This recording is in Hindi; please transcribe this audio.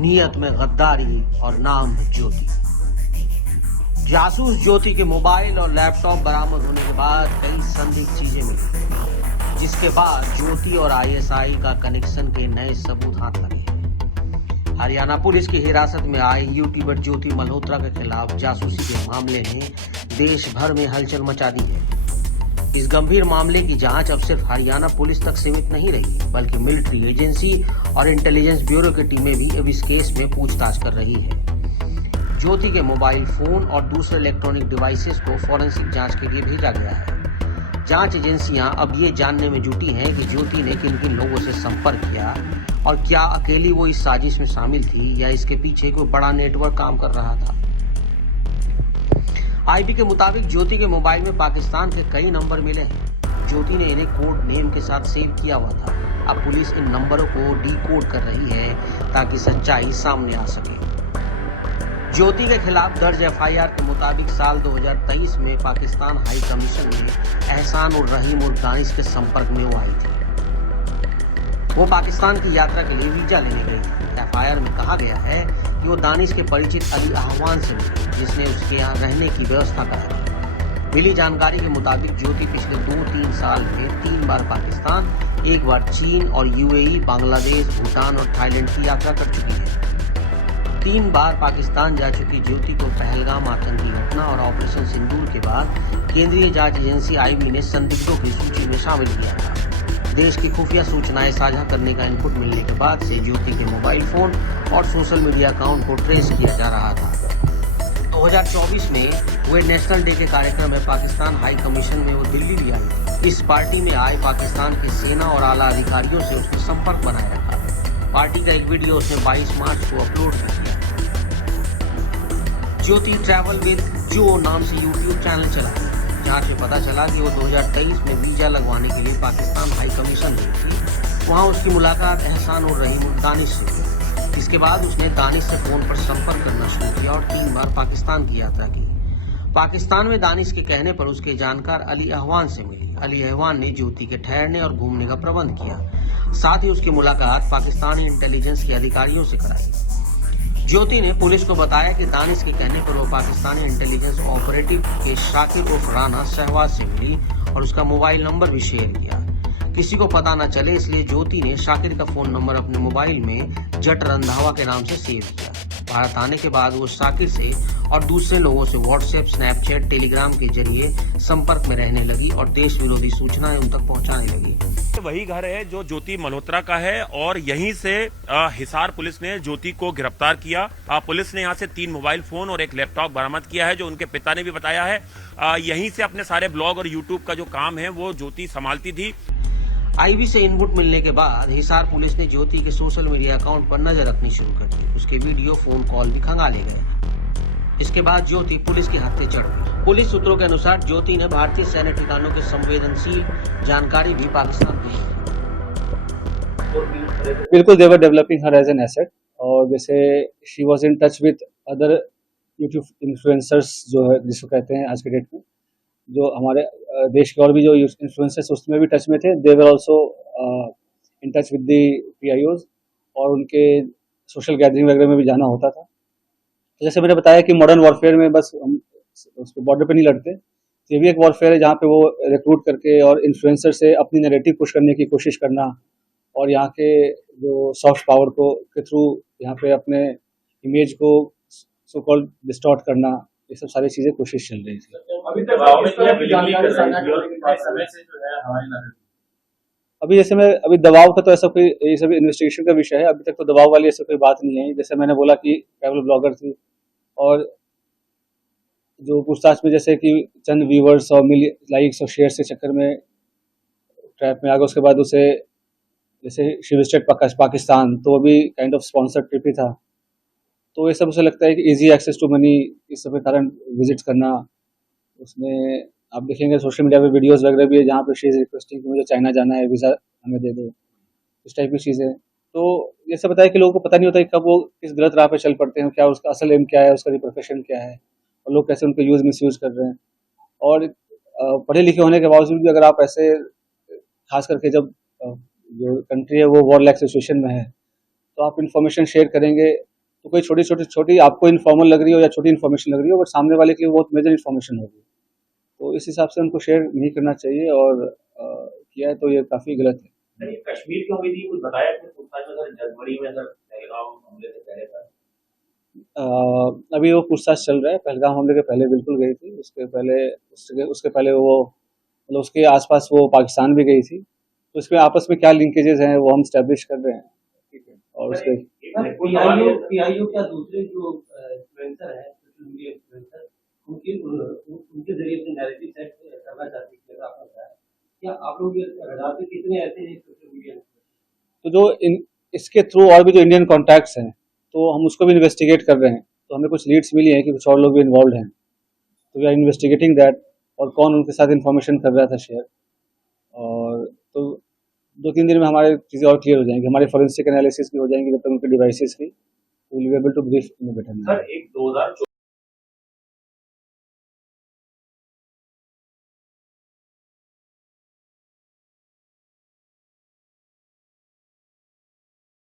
नीयत में गद्दारी और नाम ज्योति। जासूस ज्योति के मोबाइल और लैपटॉप बरामद होने के बाद कई संदिग्ध चीजें मिली, जिसके बाद ज्योति और आईएसआई का कनेक्शन के नए सबूत हाथ लगे। हरियाणा पुलिस की हिरासत में आई यूट्यूबर ज्योति मल्होत्रा के खिलाफ जासूसी के मामले ने देश भर में हलचल मचा दी है। इस गंभीर मामले की जांच अब सिर्फ हरियाणा पुलिस तक सीमित नहीं रही, बल्कि मिलिट्री एजेंसी और इंटेलिजेंस ब्यूरो की टीमें भी अब इस केस में पूछताछ कर रही है। ज्योति के मोबाइल फोन और दूसरे इलेक्ट्रॉनिक डिवाइसेस को फॉरेंसिक जांच के लिए भेजा गया है। जांच एजेंसियां अब ये जानने में जुटी हैं कि ज्योति ने किन किन लोगों से संपर्क किया और क्या अकेली वो इस साजिश में शामिल थी या इसके पीछे कोई बड़ा नेटवर्क काम कर रहा था। आईबी के मुताबिक ज्योति के मोबाइल में पाकिस्तान के कई नंबर मिले हैं। ज्योति ने इन्हें कोड नेम के साथ सेव किया हुआ था। अब पुलिस इन नंबरों को डिकोड कर रही है ताकि सच्चाई सामने आ सके। ज्योति के खिलाफ दर्ज एफआईआर के मुताबिक साल 2023 में पाकिस्तान हाई कमीशन में एहसान उर रहीम उर दानिश के संपर्क में वो आई थी। वो पाकिस्तान की यात्रा के लिए वीजा लेने गई थी। एफआईआर में कहा गया है कि वो दानिश के परिचित अली आहवान से मिली, जिसने उसके यहाँ रहने की व्यवस्था कराई। मिली जानकारी के मुताबिक ज्योति पिछले 2-3 साल में 3 बार पाकिस्तान, 1 बार चीन और यूएई, बांग्लादेश, भूटान और थाईलैंड की यात्रा कर चुकी है। 3 बार पाकिस्तान जा चुकी ज्योति को पहलगाम आतंकी घटना और ऑपरेशन सिंदूर के बाद केंद्रीय जांच एजेंसी आईबी ने संदिग्धों की सूची में शामिल किया था। देश की खुफिया सूचनाएं साझा करने का इनपुट मिलने के बाद से ज्योति के मोबाइल फोन और सोशल मीडिया अकाउंट को ट्रेस किया जा रहा था। 2024 में हुए नेशनल डे के कार्यक्रम में पाकिस्तान हाई कमीशन में वो दिल्ली भी आई। इस पार्टी में आए पाकिस्तान के सेना और आला अधिकारियों से उसने संपर्क बनाए रखा। पार्टी का एक वीडियो उसने 22 मार्च को अपलोड किया। ज्योति ट्रैवल विद जो नाम से यूट्यूब चैनल चला, जहाँ से पता चला कि वो 2023 में वीजा लगवाने के लिए पाकिस्तान हाई कमीशन गई थी। वहाँ उसकी मुलाकात एहसान उर रहीम उर दानिश से हुई। इसके बाद उसने दानिश से फोन पर संपर्क करना शुरू किया और 3 बार पाकिस्तान की यात्रा की। पाकिस्तान में दानिश के कहने पर उसके जानकार अली आहवान से मिली। अली आहवान ने ज्योति के ठहरने और घूमने का प्रबंध किया। साथ ही उसकी मुलाकात पाकिस्तानी इंटेलिजेंस के अधिकारियों से कराई। ज्योति ने पुलिस को बताया कि दानिश के कहने पर वो पाकिस्तानी इंटेलिजेंस ऑपरेटिव के शाकिर उर्फ राना शहवाज से मिली और उसका मोबाइल नंबर भी शेयर किया। किसी को पता न चले इसलिए ज्योति ने शाकिर का फोन नंबर अपने मोबाइल में जट रंधावा के नाम से सेव किया। भारत आने के बाद वो शाकिर से और दूसरे लोगों से व्हाट्सएप, स्नैपचैट, टेलीग्राम के जरिए संपर्क में रहने लगी और देश विरोधी सूचनाएं उन तक पहुंचाने लगी। वही घर है जो ज्योति मल्होत्रा का है और यहीं से हिसार पुलिस ने ज्योति को गिरफ्तार किया। पुलिस ने यहां से 3 मोबाइल फोन और 1 लैपटॉप बरामद किया है, जो उनके पिता ने भी बताया है। यहीं से अपने सारे ब्लॉग और यूट्यूब का जो काम है वो ज्योति संभालती थी। आईबी से इनपुट मिलने के बाद हिसार पुलिस ने ज्योति के सोशल मीडिया अकाउंट पर नजर रखनी शुरू कर दी। उसके वीडियो, फोन कॉल भी खंगाले गए। इसके बाद ज्योति पुलिस के हत्थे चढ़ गई। पुलिस सूत्रों के अनुसार ज्योति ने भारतीय सैन्य ठिकानों के संवेदनशील जानकारी भी पाकिस्तान दी। बिल्कुल, they were developing her as an asset. और जैसे she was in touch with other YouTube influencers जो है, जिसको कहते हैं आज के डेट में, जो हमारे देश के और भी जो इन्फ्लुएंसर्स उसमें भी टच में थे। They were also in touch with the PIOs और उनके सोशल गैदरिंग वगैरह में भी जाना होता था। जैसे मैंने बताया कि मॉडर्न वॉरफेयर में बस हम उस बॉर्डर पे नहीं लड़ते, तो ये भी एक वॉरफेयर है जहाँ पे वो रिक्रूट करके और इन्फ्लुएंसर से अपनी नैरेटिव पुश करने की कोशिश करना और यहाँ के जो सॉफ्ट पावर को के थ्रू यहाँ पे अपने इमेज को सो कॉल्ड डिस्टॉर्ट करना, ये सब सारी चीज़ें कोशिश चल रही थी। अभी जैसे मैं अभी दबाव का तो ऐसा कोई, ये सब इन्वेस्टिगेशन का विषय है। अभी तक तो दबाव वाली ऐसा कोई बात नहीं है। जैसे मैंने बोला कि ट्रैवल ब्लॉगर थी और जो पूछताछ में जैसे कि चंद व्यूवर्स और लाइक्स और शेयर्स के चक्कर में ट्रैप में आ गया। उसके बाद उसे जैसे शी विजिटेड पाकिस्तान, तो वो भी काइंड ऑफ स्पॉन्सर्ड ट्रिप ही था। तो ये सब उसे लगता है कि इजी एक्सेस टू मनी, इस सब के कारण विजिट करना। उसमें आप देखेंगे सोशल मीडिया पे वीडियोस वगैरह भी है जहाँ पे शी इज रिक्वेस्टिंग कि मुझे चाइना जाना है, वीज़ा हमें दे दो, इस टाइप की चीज़ें। तो ये सब बताया कि लोगों को पता नहीं होता कि कब वो किस गलत राह पे चल पड़ते हैं, क्या उसका असल एम क्या है, उसका प्रोफेशन क्या है और लोग कैसे उनको यूज़ मिसयूज़ कर रहे हैं। और पढ़े लिखे होने के बावजूद भी अगर आप ऐसे, खास करके जब जो कंट्री है वो वॉर लाइक सिचुएशन में है, तो आप इंफॉर्मेशन शेयर करेंगे तो कोई छोटी आपको इन्फॉर्मल लग रही हो या छोटी इन्फॉर्मेशन लग रही हो, बट सामने वाले के लिए बहुत मेजर इन्फॉर्मेशन होगी, तो इस हिसाब से उनको शेयर नहीं करना चाहिए, और किया है तो ये काफ़ी गलत है। नहीं, कश्मीर क्यों गई थी कुछ बताया कि पूछताछ में सर जनवरी में सर पहलगाम हमले से पहले था। अभी वो पूछताछ चल रहा है। पहलगाम हमले के पहले बिल्कुल गई थी, उसके पहले वो मतलब उसके आसपास वो पाकिस्तान भी गई थी, तो इसमें आपस में क्या लिंकेजेस हैं वो हम स्टैब्लिश कर रहे हैं, ठीक है। और उसके पीआईओ क्या दूसरे जो इन्फ्लुएंसर हैं सोशल मीडिया इन्फ्लुएंसर उनके जरिए से नैरेटिव सेट करना चाहती है, जैसा आपने बताया, क्या आप लोग ये राज्य कितने ऐसे हैं सोशल मीडिया तो इसके थ्रू और भी जो इंडियन कॉन्टैक्ट्स हैं, तो हम उसको भी इन्वेस्टिगेट कर रहे हैं। तो हमें कुछ लीड्स मिली हैं कि कुछ और लोग भी इन्वॉल्व हैं, तो वी आर इन्वेस्टिगेटिंग दैट, और कौन उनके साथ इन्फॉर्मेशन कर रहा था शेयर। और तो 2-3 दिन में हमारे चीज़ें और क्लियर हो जाएंगी, हमारे फॉरेंसिक एनालिसिस भी हो जाएंगी जब तक उनके डिवाइसेस की, will be able to brief in better. Sir एक 2014